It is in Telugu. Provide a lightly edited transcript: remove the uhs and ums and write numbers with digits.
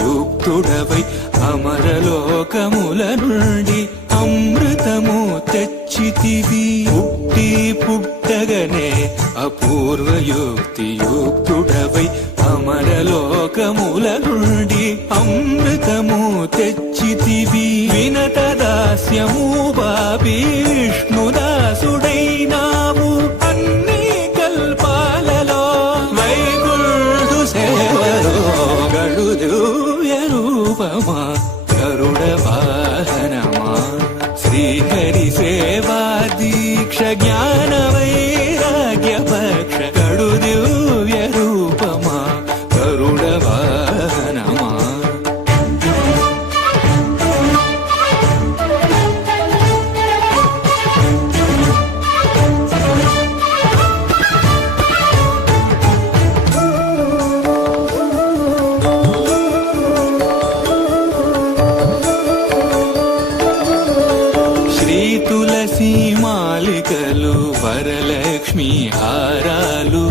యుక్తుడవై అమరలోకముల నుండి అమృతము తెచ్చితివి. పుట్టి పుట్టగనే అపూర్వయుక్తియుక్తుడవై అమరలోకముల నుండి అమృతము తెచ్చితివి. వినత దాస్యము బాబి విష్ణుదాసుడైనావు అన్ని కల్పాలలో వైకుంఠు సేవలో గడు దివ్య రూపమా గరుడ వాహనమా శ్రీహరి సేవా దీక్ష జ్ఞాన వైరాగ్య పక్ష గడు దివ్య రూపమా గరుడ వాహనమా. తులసి మాలికలు వరలక్ష్మి హారాలు